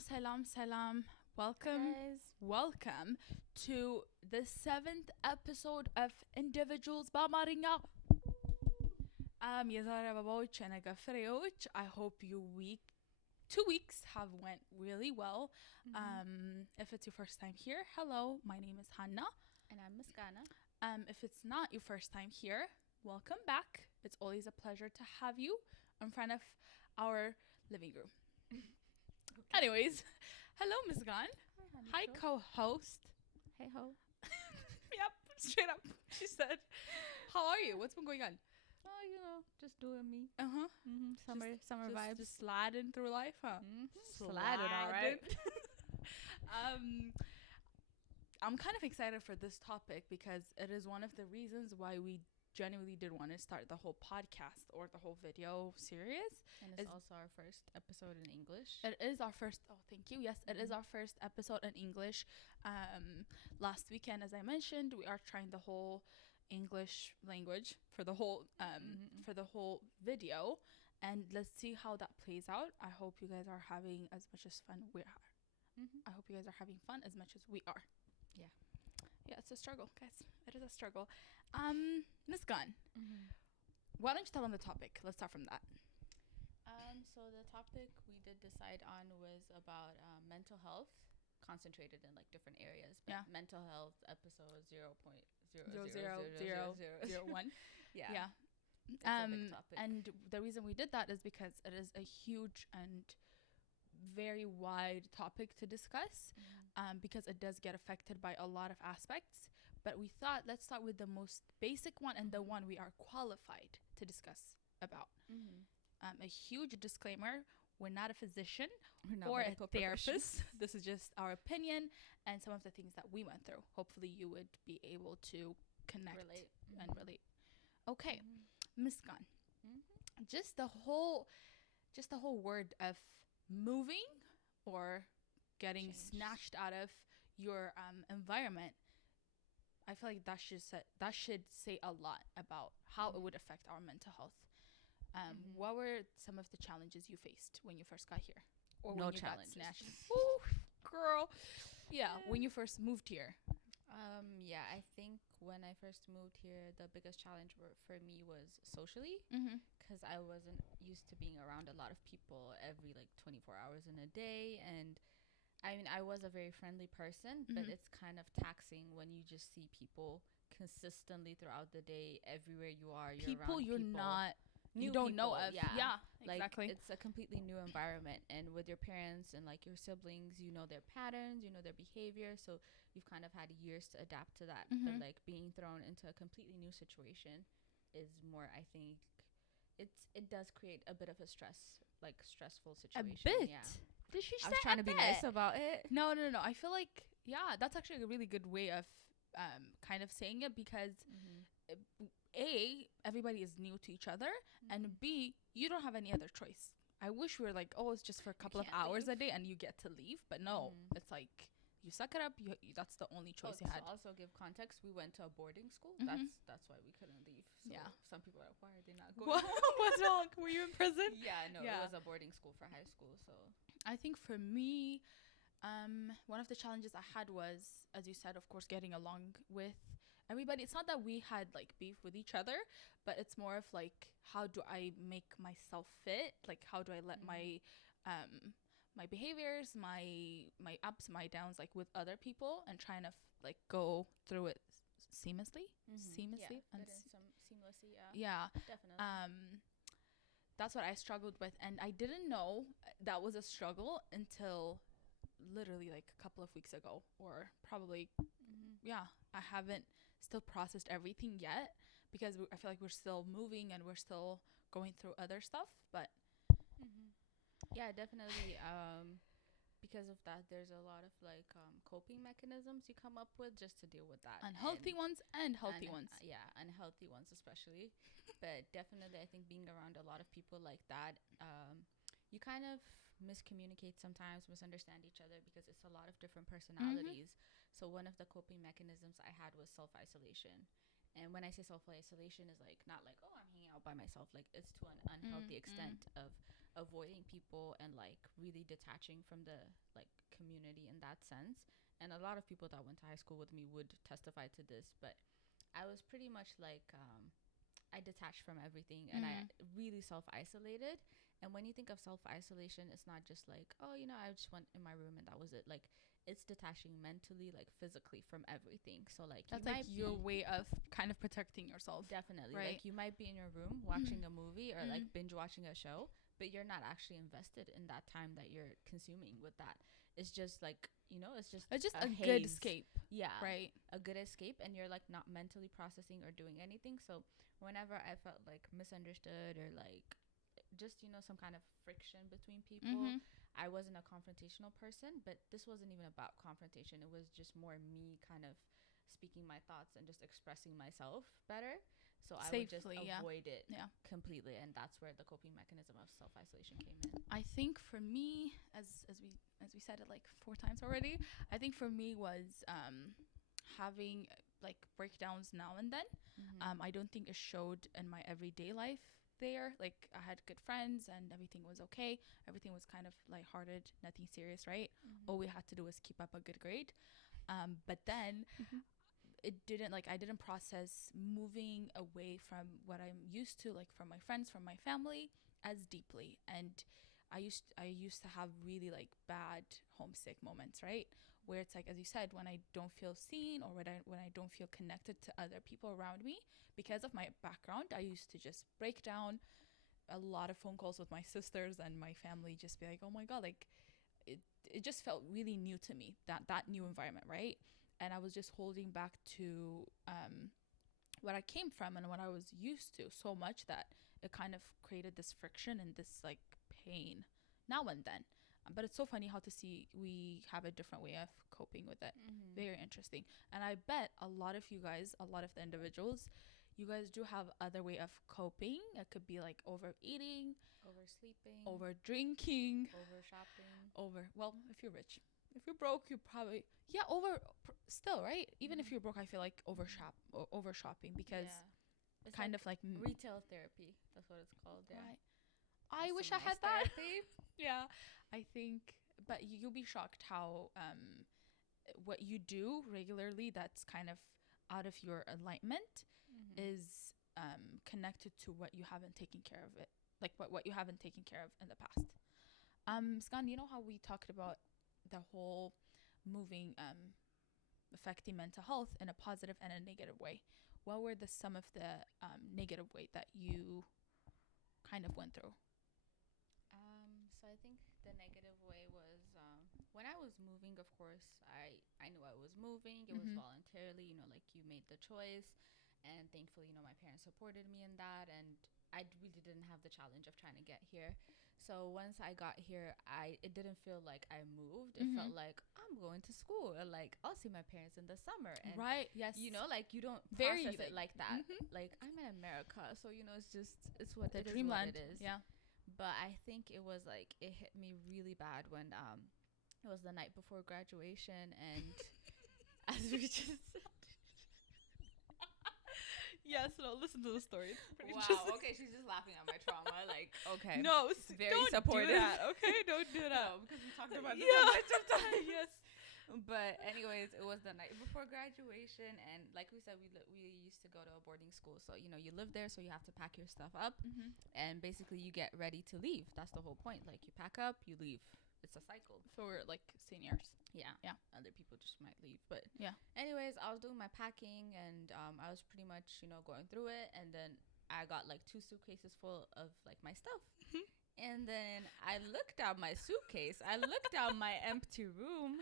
Salam. Welcome, guys. welcome to the 7th episode of Individuals Bamaringa. Yazara Baboch and Agafereoch. I hope your 2 weeks have went really well. If it's your first time here, hello, my name is Hanna. And I'm Muscana. If it's not your first time here, welcome back. It's always a pleasure to have you in front of our living room. Okay. Anyways, hello, Ms. Gan. Hi, co-host. Hey ho. Yep, straight up. She said, "How are you? What's been going on?" Oh, just doing me. Summer Just vibes. Just sliding through life, huh? Sliding, all right. I'm kind of excited for this topic because it is one of the reasons why we genuinely did want to start the whole podcast or the whole video series. And it's also our first episode in English. It is our first. Oh, thank you. Yes, it is our first episode in English. Last weekend, as I mentioned, we are trying the whole English language for the whole video, and let's see how that plays out. I hope you guys are having as much as fun we are. I hope you guys are having fun as much as we are. Yeah, it's a struggle, guys. It is a struggle. Miss Gunn, why don't you tell them the topic? Let's start from that. So the topic we did decide on was about mental health, concentrated in like different areas. But mental health episode 0.0000001. Yeah. It's a big topic. And the reason we did that is because it is a huge and very wide topic to discuss, because it does get affected by a lot of aspects. But we thought, let's start with the most basic one and the one we are qualified to discuss about. A huge disclaimer: we're not a physician or a therapist. This is just our opinion and some of the things that we went through. Hopefully you would be able to connect and relate. Okay, Miss Gunn, just the whole word of moving or getting snatched out of your environment, I feel like that should say a lot about how it would affect our mental health. What were some of the challenges you faced when you first got here, or no when you challenges. got snatched? Ooh, girl. Yeah, when you first moved here. I think when I first moved here, the biggest challenge for me was socially, because I wasn't used to being around a lot of people every 24 hours in a day. And I mean, I was a very friendly person, but it's kind of taxing when you just see people consistently throughout the day. Everywhere you are, you're around people. You don't know of. Yeah, exactly. It's a completely new environment, and with your parents and your siblings, you know their patterns, you know their behavior, so you've kind of had years to adapt to that. But being thrown into a completely new situation is more, I think, it does create a bit of a stressful situation. A bit. Yeah. Did she say I was trying to be nice about it. No. I feel like, that's actually a really good way of kind of saying it, because A, everybody is new to each other, and B, you don't have any other choice. I wish we were it's just for a couple of hours a day and you get to leave, but no, it's like you suck it up. You that's the only choice you had. To also give context, we went to a boarding school. That's why we couldn't leave. So some people are like, why are they not going? What's wrong? Were you in prison? It was a boarding school for high school. So I think for me, one of the challenges I had was, as you said, of course, getting along with everybody. It's not that we had beef with each other, but it's more of how do I make myself fit? How do I let my my behaviors, my ups, my downs, with other people, and trying to go through it seamlessly. Seamlessly, yeah, definitely. That's what I struggled with, and I didn't know that was a struggle until literally a couple of weeks ago, or probably I haven't still processed everything yet, because I feel like we're still moving and we're still going through other stuff, but definitely. Because of that, there's a lot of coping mechanisms you come up with just to deal with that. Unhealthy ones and healthy ones. Yeah, unhealthy ones especially. But definitely, I think being around a lot of people like that, you kind of miscommunicate sometimes, misunderstand each other, because it's a lot of different personalities. So one of the coping mechanisms I had was self-isolation. And when I say self-isolation, is not I'm hanging out by myself. It's to an unhealthy extent of avoiding people and really detaching from the like community in that sense. And a lot of people that went to high school with me would testify to this, but I was pretty much like I detached from everything, and I really self-isolated. And when you think of self-isolation, it's not just like, oh, you know, I just went in my room and that was it. Like, it's detaching mentally, like physically from everything. So like that's like your way of kind of protecting yourself. Definitely. Right? Like you might be in your room watching a movie or like binge watching a show, but you're not actually invested in that time that you're consuming with that. It's just like, you know, it's just a good escape. Yeah. Right. A good escape, and you're like not mentally processing or doing anything. So whenever I felt like misunderstood or like just, you know, some kind of friction between people, I wasn't a confrontational person, but this wasn't even about confrontation. It was just more me kind of speaking my thoughts and just expressing myself better. So I would just avoid it completely, and that's where the coping mechanism of self-isolation came in. I think for me, as we said it like 4 times already, I think for me was having like breakdowns now and then. I don't think it showed in my everyday life there. Like I had good friends and everything was okay. Everything was kind of lighthearted, nothing serious, right? All we had to do was keep up a good grade. But then it didn't, like, I didn't process moving away from what I'm used to, like from my friends, from my family, as deeply. And I used to have really like bad homesick moments, right? Where it's like, as you said, when I don't feel seen, or when I don't feel connected to other people around me because of my background, I used to just break down. A lot of phone calls with my sisters and my family, just be like, oh my God, like it just felt really new to me, that new environment, right? And I was just holding back to what I came from and what I was used to so much that it kind of created this friction and this like pain now and then. But it's so funny how to see we have a different way of coping with it. Very interesting. And I bet a lot of you guys, a lot of the individuals, you guys do have other way of coping. It could be like overeating, oversleeping, over drinking, over shopping, well, if you're rich. If you're broke, you probably still, right? Even if you're broke, I feel like over shopping because it's kind like of like retail therapy. That's what it's called. Yeah. Right. I wish I had that. Yeah, I think, but you'll be shocked how what you do regularly that's kind of out of your alignment is connected to what you haven't taken care of it, like what you haven't taken care of in the past. Scan, you know how we talked about the whole moving affecting mental health in a positive and a negative way. What were some of the negative way that you kind of went through? So I think the negative way was when I was moving. Of course, I knew I was moving. It was voluntarily, you know, like you made the choice, and thankfully, you know, my parents supported me in that, and I really didn't have the challenge of trying to get here. So once I got here, it didn't feel like I moved. It felt like I'm going to school, or like I'll see my parents in the summer. And right. Yes. You know, like you don't process it like that. Like I'm in America, so you know, it's what the it dreamland. Is what it is. Yeah. But I think it was like it hit me really bad when it was the night before graduation, and as we just said. Yes, no, listen to the story. Wow, okay, she's just laughing at my trauma. Like, okay. No, very don't supportive. Do that, okay? Don't do that. No, because we talked about this a bunch of times. Yes. But anyways, it was the night before graduation, and like we said, we used to go to a boarding school. So, you know, you live there, so you have to pack your stuff up, and basically you get ready to leave. That's the whole point. Like, you pack up, you leave. It's a cycle. For like seniors. Yeah. Yeah. Other people just might leave. But yeah. Anyways, I was doing my packing, and I was pretty much, you know, going through it. And then I got like 2 suitcases full of like my stuff. And then I looked at my suitcase. I looked at my empty room,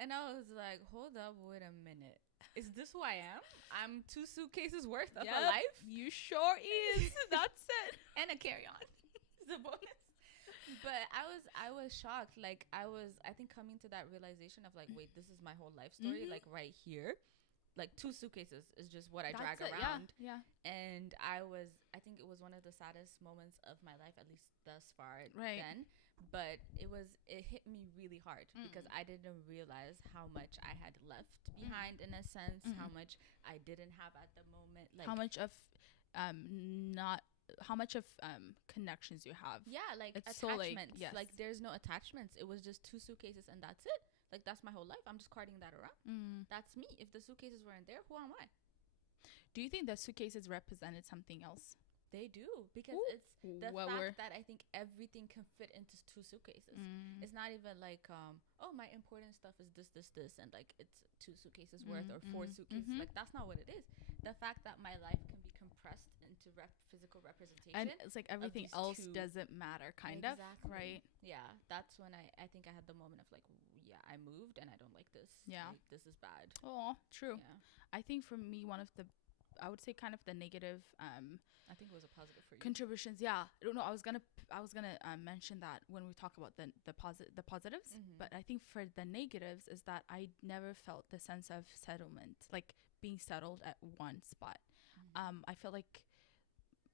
and I was like, hold up, wait a minute. Is this who I am? I'm 2 suitcases worth of a life? You sure is. That's it. And a carry-on. It's a bonus. But I was shocked. Like I think coming to that realization of like, wait, this is my whole life story. Like right here, like 2 suitcases is just what I drag around. Yeah. And I think it was one of the saddest moments of my life, at least thus far then. But it hit me really hard because I didn't realize how much I had left behind in a sense, how much I didn't have at the moment. Like how much of not how much of connections you have. Yeah, like It's so, like, attachments. yes. Like there's no attachments. It was just 2 suitcases and that's it. Like that's my whole life. I'm just carting that around. That's me. If the suitcases weren't there, who am I? Do you think the suitcases represented something else? They do, because Ooh. it's the fact that I think everything can fit into 2 suitcases. It's not even like oh, my important stuff is this, and like it's 2 suitcases worth or 4 suitcases. Like that's not what it is. The fact that my life can be compressed into physical representation, and it's like everything else doesn't matter, kind of, right? Yeah, that's when I think I had the moment of like, yeah, I moved and I don't like this. Yeah, like, this is bad. Oh, true. Yeah. I think for me, one of the, I would say kind of the negative I think it was a positive for you. contributions. Yeah, no, I was gonna mention that when we talk about the positives, but I think for the negatives is that I never felt the sense of settlement, like being settled at one spot. I feel like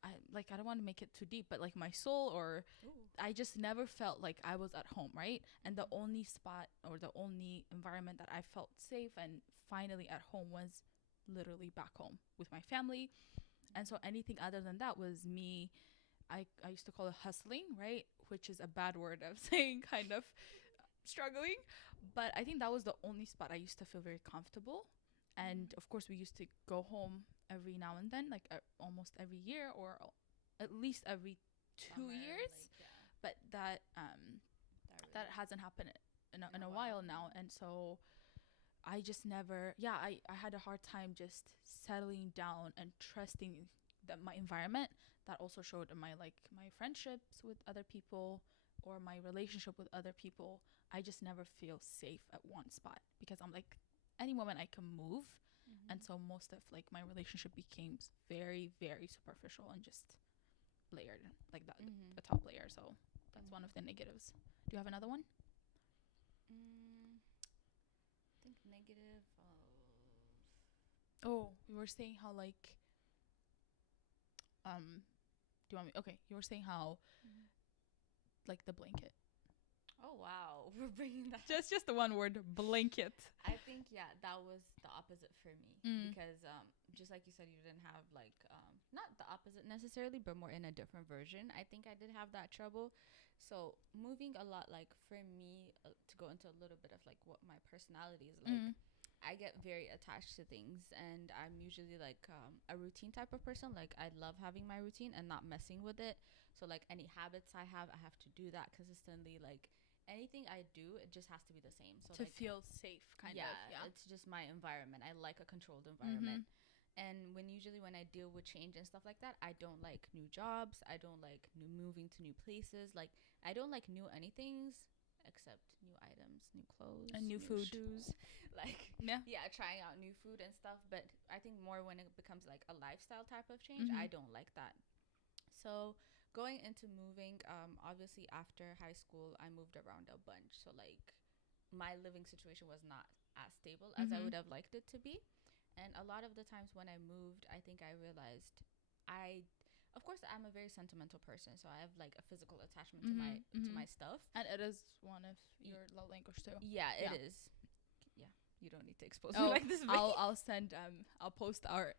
I don't want to make it too deep, but like my soul, or I just never felt like I was at home, right? And the only spot or the only environment that I felt safe and finally at home was literally back home with my family. And so anything other than that was me, I used to call it hustling, right? Which is a bad word of saying kind of struggling. But I think that was the only spot I used to feel very comfortable. And of course, we used to go home every now and then, like almost every year or at least every 2 years. Like, yeah. But that hasn't happened in a while now. And so I just never, I had a hard time just settling down and trusting my environment. That also showed in my friendships with other people or my relationship with other people. I just never feel safe at one spot because I'm like, any moment I can move. And so most of like my relationship became very, very superficial and just layered, like that, the top layer. So that's one of the negatives. Do you have another one? I think negative. Oh, you were saying how like do you want me? Okay, you were saying how like the blanket. Oh wow, we're bringing that. Just the one word, blanket. I think that was the opposite for me because just like you said, you didn't have like not the opposite necessarily, but more in a different version. I think I did have that trouble. So moving a lot, like for me, to go into a little bit of like what my personality is like. I get very attached to things, and I'm usually like a routine type of person. Like I love having my routine and not messing with it. So like any habits I have to do that consistently. Like anything I do, it just has to be the same. So to like, feel safe, kind of. Yeah, it's just my environment. I like a controlled environment. And when I deal with change and stuff like that, I don't like new jobs. I don't like moving to new places. Like I don't like new anythings except new items, new clothes, and new food, shoes. Like trying out new food and stuff. But I think more when it becomes like a lifestyle type of change, I don't like that. So going into moving, obviously after high school, I moved around a bunch. So like my living situation was not as stable as I would have liked it to be. And a lot of the times when I moved, I think I realized of course I'm a very sentimental person, so I have like a physical attachment to my stuff. And it is one of your love language too. Yeah, it is. Yeah, you don't need to expose me like this. I'll send I'll post our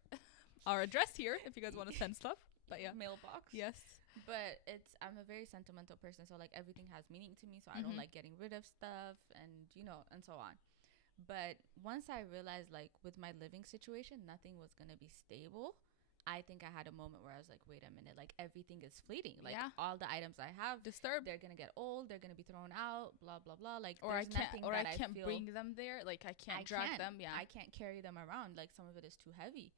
address here if you guys want to send stuff. But yeah, mailbox. Yes. But I'm a very sentimental person, so like everything has meaning to me, so I don't like getting rid of stuff and and so on. But once I realized like with my living situation nothing was gonna be stable, I think I had a moment where I was like, wait a minute, like everything is fleeting. Like all the items I have disturbed, they're gonna get old, they're gonna be thrown out, blah blah blah. Like or I can't bring them there, like I can't drag them. I can't carry them around, like some of it is too heavy.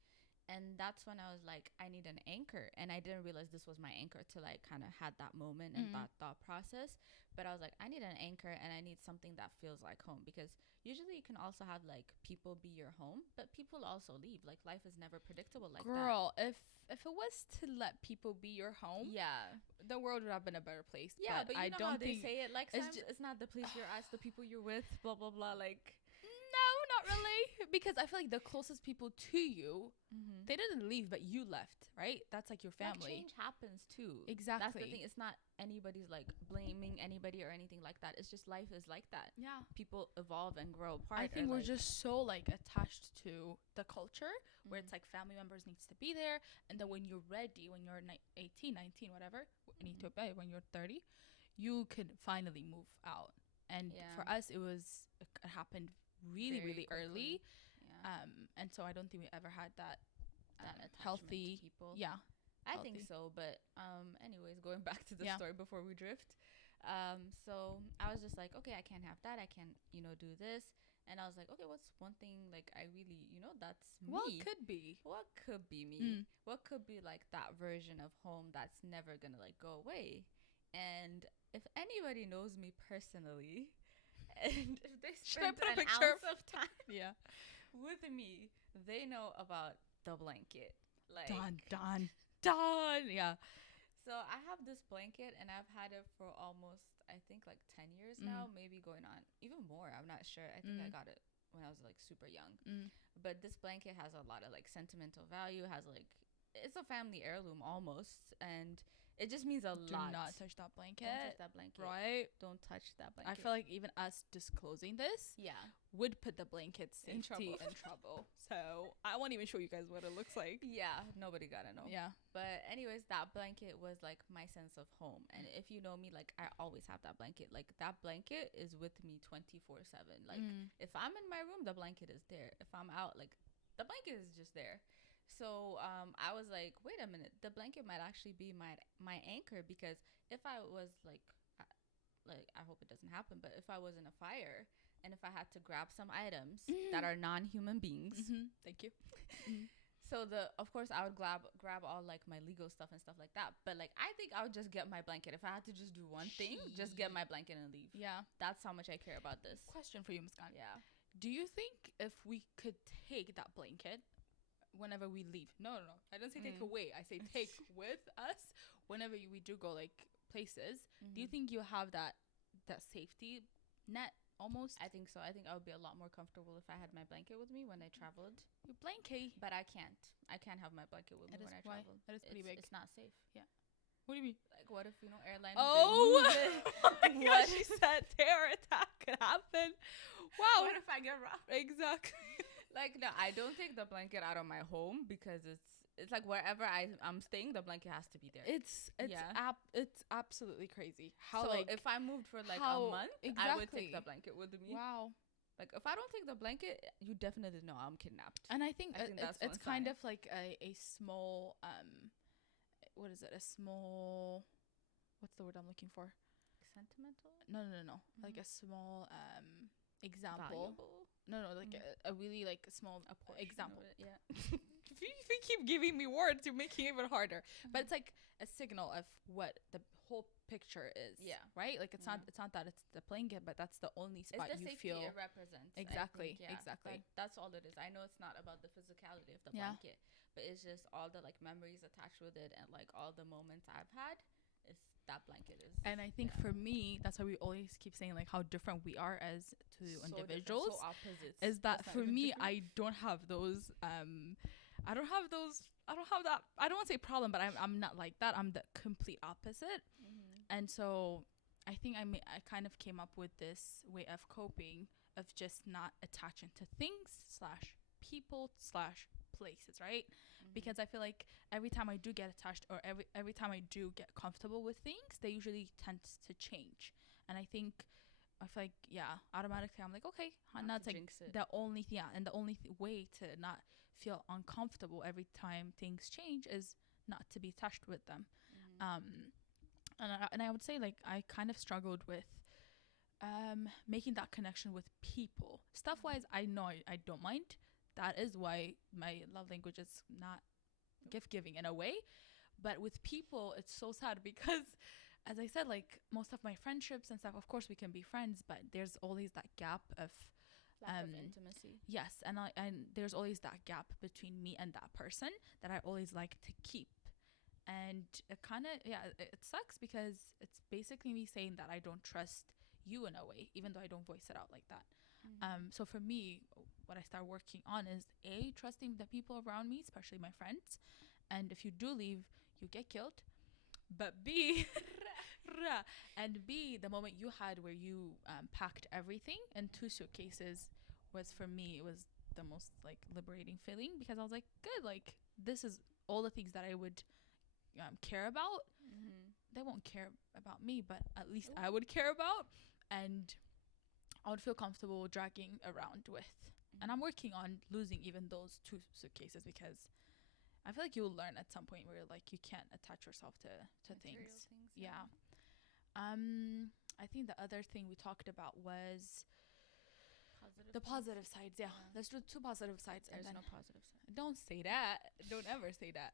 And that's when I was like, I need an anchor. And I didn't realize this was my anchor till I kind of had that moment and that thought process. But I was like, I need an anchor and I need something that feels like home. Because usually you can also have like people be your home, but people also leave. Like life is never predictable like that. Girl, if it was to let people be your home, the world would have been a better place. Yeah, but I don't think they say it like it's not the place you're at, it's the people you're with, blah, blah, blah. Like... No, not really, because I feel like the closest people to you, they didn't leave, but you left, right? That's like your family. Like change happens too. Exactly. That's the thing. It's not anybody's like blaming anybody or anything like that. It's just life is like that. Yeah. People evolve and grow apart. I think we're just so like attached to the culture where it's like family members needs to be there, and then when you're ready, when you're 18, 19, whatever, when you're 30, you could finally move out. And for us, it happened really, really early. Yeah. And so I don't think we ever had that healthy people. Yeah. I think so, but anyways, going back to the story before we drift. So I was just like, okay, I can't have that. I can't, do this. And I was like, okay, what's one thing like I really, that's me? What could be me? What could be like that version of home that's never gonna like go away? And if anybody knows me personally, and if they spend an ounce of time with me, they know about the blanket. Like done. Yeah. So I have this blanket and I've had it for almost, I think like 10 years now, maybe going on even more. I'm not sure. I think I got it when I was like super young. But this blanket has a lot of like sentimental value, it's a family heirloom almost, and it just means a lot. Do not touch that blanket. Don't touch that blanket. Right? Don't touch that blanket. I feel like even us disclosing this would put the blanket safety in trouble. So I won't even show you guys what it looks like. Yeah, nobody gotta know. Yeah. But anyways, that blanket was like my sense of home. And if you know me, like I always have that blanket. Like that blanket is with me 24/7. Like if I'm in my room, the blanket is there. If I'm out, like the blanket is just there. So I was like, wait a minute, the blanket might actually be my anchor, because if I was like I hope it doesn't happen, but if I was in a fire and if I had to grab some items that are non-human beings, thank you. So of course I would grab all like my legal stuff and stuff like that. But like I think I would just get my blanket. If I had to just do one thing, just get my blanket and leave. Yeah, that's how much I care about this. Question for you, Muskan. Yeah. Do you think if we could take that blanket whenever we leave? No. I don't say take away. I say take with us whenever we do go like places. Do you think you have that safety net almost? I think so. I think I would be a lot more comfortable if I had my blanket with me when I traveled. Your blanket? But I can't have my blanket with me when I travel. That is pretty big. It's not safe. Yeah. What do you mean? Like, what if airlines? Oh my gosh! She said terror attack could happen. Wow. What if I get robbed? Exactly. Like, no, I don't take the blanket out of my home, because it's like wherever I'm staying, the blanket has to be there. It's absolutely crazy. How, so like if I moved for like a month, I would take the blanket with me. Wow. Like if I don't take the blanket, you definitely know I'm kidnapped. And I think it's kind of like a small what is it? A small, what's the word I'm looking for? Sentimental? No. Like a small example. Valuable? No, like a really like small example. Yeah. If you keep giving me words, you're making it even harder. But it's like a signal of what the whole picture is. Yeah. Right? Like it's not that it's the blanket, but that's the only spot it's the you safety feel it represents. Exactly. Think, exactly. That's all it is. I know it's not about the physicality of the blanket, but it's just all the like memories attached with it, and like all the moments I've had. That blanket is. And I think for me, that's why we always keep saying like how different we are as two individuals. So opposites. Is that for me, I don't have those. I don't have that. I don't want to say problem, but I'm not like that. I'm the complete opposite. And so I think I kind of came up with this way of coping, of just not attaching to things / people / places, right? Because I feel like every time I do get attached, or every time I do get comfortable with things, they usually tend to change. And I feel like automatically I'm like, okay, that's like the only way to not feel uncomfortable every time things change is not to be touched with them. And I would say like I kind of struggled with making that connection with people. Stuff wise, I know I don't mind. That is why my love language is not gift giving in a way. But with people, it's so sad because, as I said, like most of my friendships and stuff, of course we can be friends, but there's always that gap of lack of intimacy. Yes, and there's always that gap between me and that person that I always like to keep. And it kind of, it sucks because it's basically me saying that I don't trust you in a way, even though I don't voice it out like that. So for me, what I start working on is A, trusting the people around me, especially my friends. And if you do leave, you get killed. But B, and B, the moment you had where you packed everything in 2 suitcases was, for me, it was the most like liberating feeling, because I was like, good, like this is all the things that I would care about. They won't care about me, but at least I would care about, and I would feel comfortable dragging around with. And I'm working on losing even those 2 suitcases, because I feel like you'll learn at some point where like you can't attach yourself to things. Yeah. I think the other thing we talked about was the positive sides. Yeah. Let's do 2 positive sides. There's no positive side. Don't say that. Don't ever say that.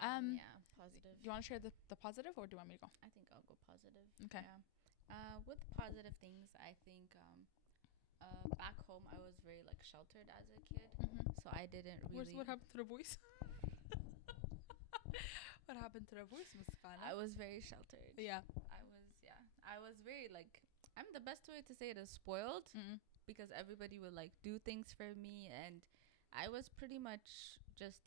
Yeah, positive. Do you want to share the positive, or do you want me to go? I think I'll go positive. Okay. Yeah. With positive things, I think back home I was very like sheltered as a kid, so I didn't really. What happened to the voice? What happened to the voice, Muskan? I was very sheltered. Yeah. I was very like, I'm the best way to say it is spoiled, because everybody would like do things for me, and I was pretty much just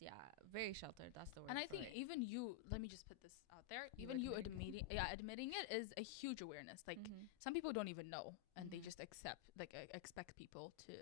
very sheltered. That's the word. And I think even you, let me just put this out there, even you admitting it is a huge awareness. Like some people don't even know, and they just expect people to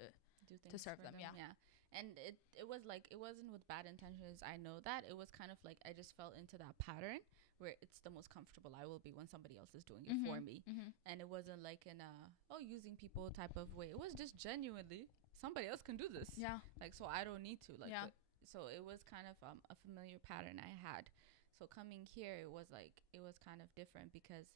do things to serve them. Yeah. And it was like, it wasn't with bad intentions. I know that. It was kind of like I just fell into that pattern where it's the most comfortable I will be when somebody else is doing it for me. And it wasn't like in a using people type of way. It was just genuinely, somebody else can do this. Yeah. Like, so I don't need to. Like, yeah. So it was kind of a familiar pattern I had. So coming here, it was kind of different, because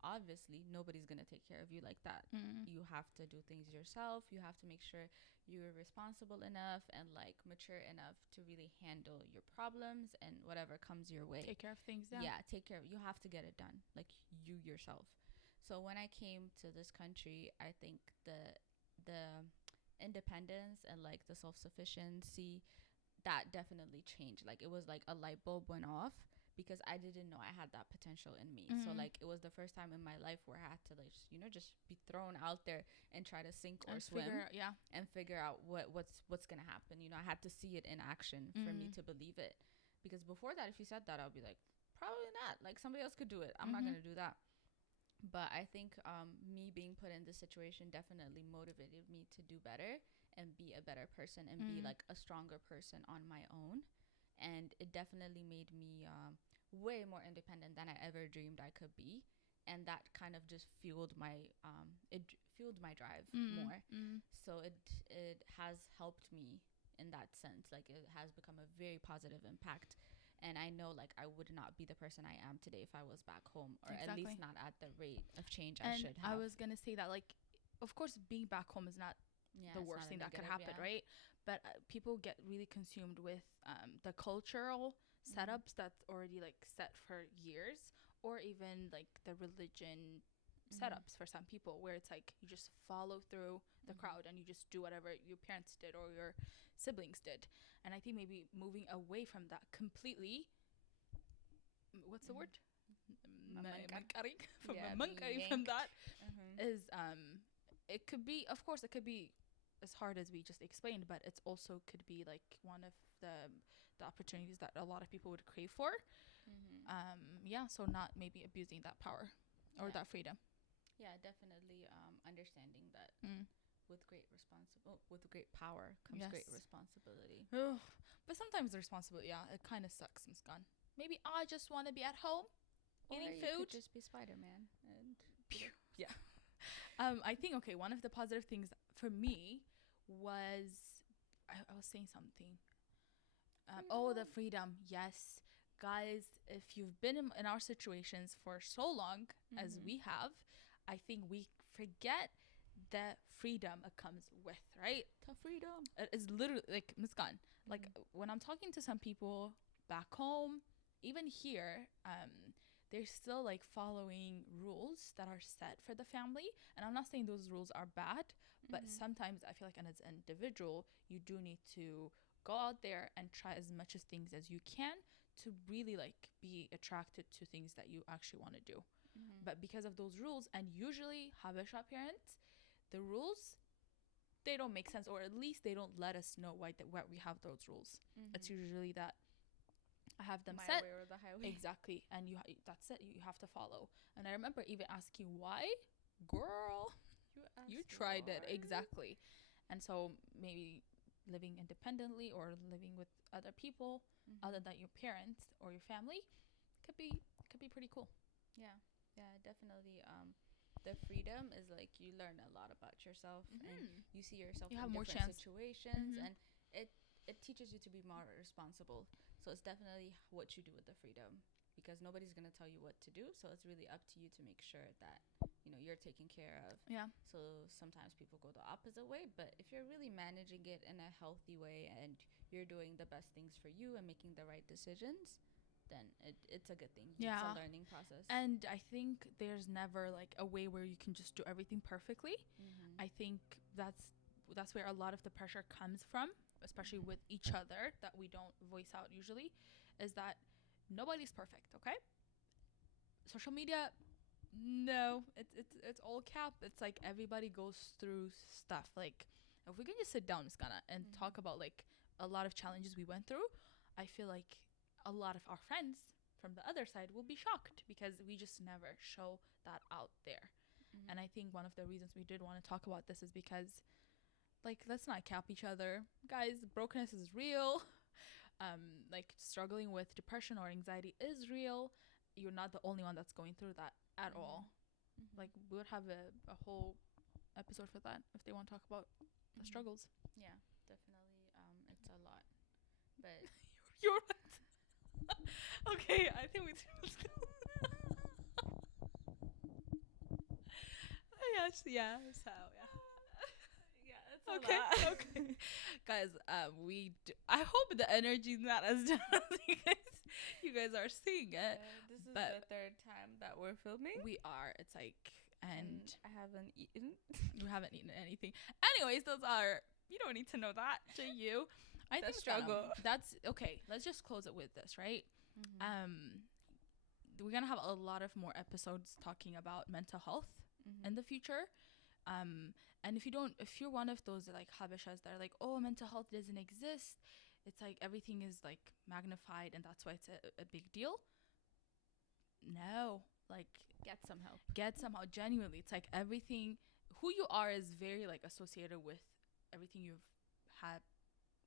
obviously nobody's going to take care of you like that. You have to do things yourself. You have to make sure you're responsible enough and like mature enough to really handle your problems and whatever comes your way. Take care of things. Take care of. You have to get it done, like you yourself. So when I came to this country, I think the independence and like the self-sufficiency, that definitely changed. Like it was like a light bulb went off, because I didn't know I had that potential in me. So like it was the first time in my life where I had to like just be thrown out there and try to sink or swim and figure out what's gonna happen. I had to see it in action for me to believe it. Because before that, if you said that, I'll be like, probably not. Like somebody else could do it. I'm not gonna do that. But I think me being put in this situation definitely motivated me to do better and be a better person and be like a stronger person on my own. And it definitely made me way more independent than I ever dreamed I could be. And that kind of just fueled my drive more. So it has helped me in that sense. Like it has become a very positive impact. And I know like I would not be the person I am today if I was back home, or at least not at the rate of change I should have. I was going to say that, like, of course, being back home is not the worst thing that could happen, right? But people get really consumed with the cultural setups that's already like set for years, or even like the religion setups for some people, where it's like you just follow through the crowd and you just do whatever your parents did or your siblings did. And I think maybe moving away from that completely, what's the word? From that is it could be, of course, it could be as hard as we just explained, but it's also could be like one of the opportunities that a lot of people would crave for. So not maybe abusing that power or that freedom. Definitely understanding that with great power comes great responsibility. But sometimes the responsibility, it kind of sucks, Muskan. Maybe I just want to be at home eating food. Could just be Spider-Man and I think one of the positive things for me was I was saying something. The freedom. Yes, guys, if you've been in our situations for so long as we have, I think we forget the freedom it comes with, right? The freedom. It is literally like Muskan. Like when I'm talking to some people back home, even here, they're still like following rules that are set for the family. And I'm not saying those rules are bad, but sometimes I feel like as an individual, you do need to go out there and try as much as things as you can to really like be attracted to things that you actually want to do. But because of those rules, and usually Habesha parents, the rules they don't make sense, or at least they don't let us know why we have those rules. It's usually that I have them My set way or the highway. exactly, and that's it. You have to follow. And I remember even asking why, girl. You tried it exactly. And so maybe living independently or living with other people other than your parents or your family could be pretty cool. Yeah, definitely. The freedom is like you learn a lot about yourself and you see yourself You in have more different chance. situations, and it teaches you to be more responsible. So it's definitely what you do with the freedom, because nobody's gonna tell you what to do. So it's really up to you to make sure that you're taken care of. Yeah. So sometimes people go the opposite way, but if you're really managing it in a healthy way and you're doing the best things for you and making the right decisions, then it's a good thing. Yeah. It's a learning process. And I think there's never like a way where you can just do everything perfectly. I think that's where a lot of the pressure comes from, especially with each other, that we don't voice out usually, is that nobody's perfect, okay? Social media, no, it's all cap. It's like everybody goes through stuff. Like if we can just sit down, Miskana, and talk about like a lot of challenges we went through, I feel like a lot of our friends from the other side will be shocked because we just never show that out there. And I think one of the reasons we did want to talk about this is because, like, let's not cap each other, guys. Brokenness is real. Like struggling with depression or anxiety is real. You're not the only one that's going through that at all. Like we would have a whole episode for that if they want to talk about the struggles. Yeah, definitely. It's a lot, but you're okay. I think we. Yes. Yeah. So yeah. yeah, it's Okay. Okay. Guys, I hope the energy is not as down as you guys are seeing it. This is but the third time that we're filming. We are. It's like, and I haven't eaten. You haven't eaten anything. Anyways, those are. You don't need to know that to you. I think struggle. That's okay. Let's just close it with this, right? We're gonna have a lot of more episodes talking about mental health in the future. And if you're one of those like Habeshas that are like, oh, mental health doesn't exist, it's like everything is like magnified and that's why it's a big deal. No, like Get some help. Genuinely, it's like everything, who you are is very like associated with everything you've had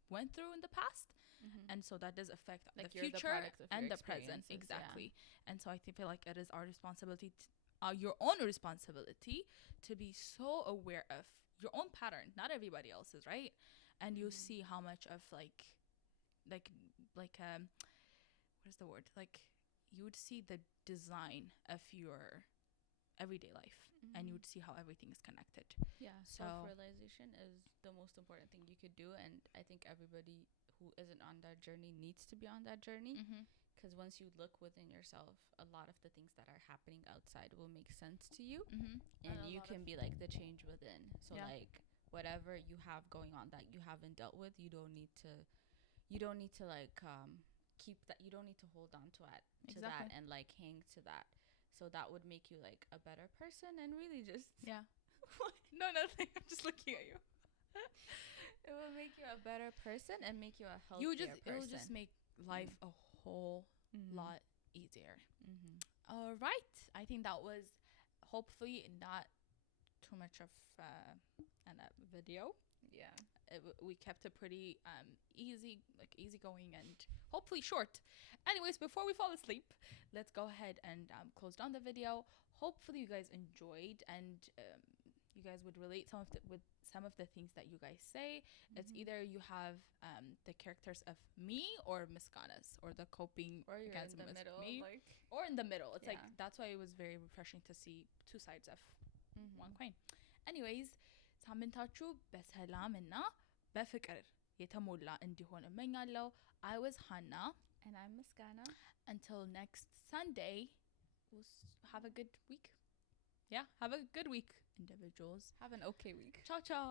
went through in the past. And so that does affect like the future and the present. Yeah. Exactly. And so I feel like it is our responsibility your own responsibility to be so aware of your own pattern, not everybody else's, right? And you'll see how much of like what is the word, like you would see the design of your everyday life and you would see how everything is connected. Yeah, so self-realization is the most important thing you could do, and I think everybody who isn't on that journey needs to be on that journey. Because once you look within yourself, a lot of the things that are happening outside will make sense to you, and you can be like the change within. So like whatever you have going on that you haven't dealt with, you don't need to like keep that. You don't need to hold on to that and like hang to that. So that would make you like a better person and really just no, nothing. I'm just looking at you. It will make you a better person and make you a healthier person. It will just make life a whole lot easier. All right. I think that was hopefully not too much of a video. Yeah. We kept it pretty easygoing and hopefully short. Anyways, before we fall asleep, let's go ahead and close down the video. Hopefully you guys enjoyed and you guys would relate with some of the things that you guys say. It's either you have the characters of me or Miskana's, or the coping or you're in mechanism the middle, me, like, or in the middle. It's like that's why it was very refreshing to see two sides of one coin. Anyways, ሳምንታችሁ በሰላም እና በፍቅር የተሞላ እንዲሆን እመኛለሁ. I was Hannah and I'm Miskana. Until next Sunday, have a good week. Yeah, have a good week, individuals. Have an okay week. Ciao, ciao.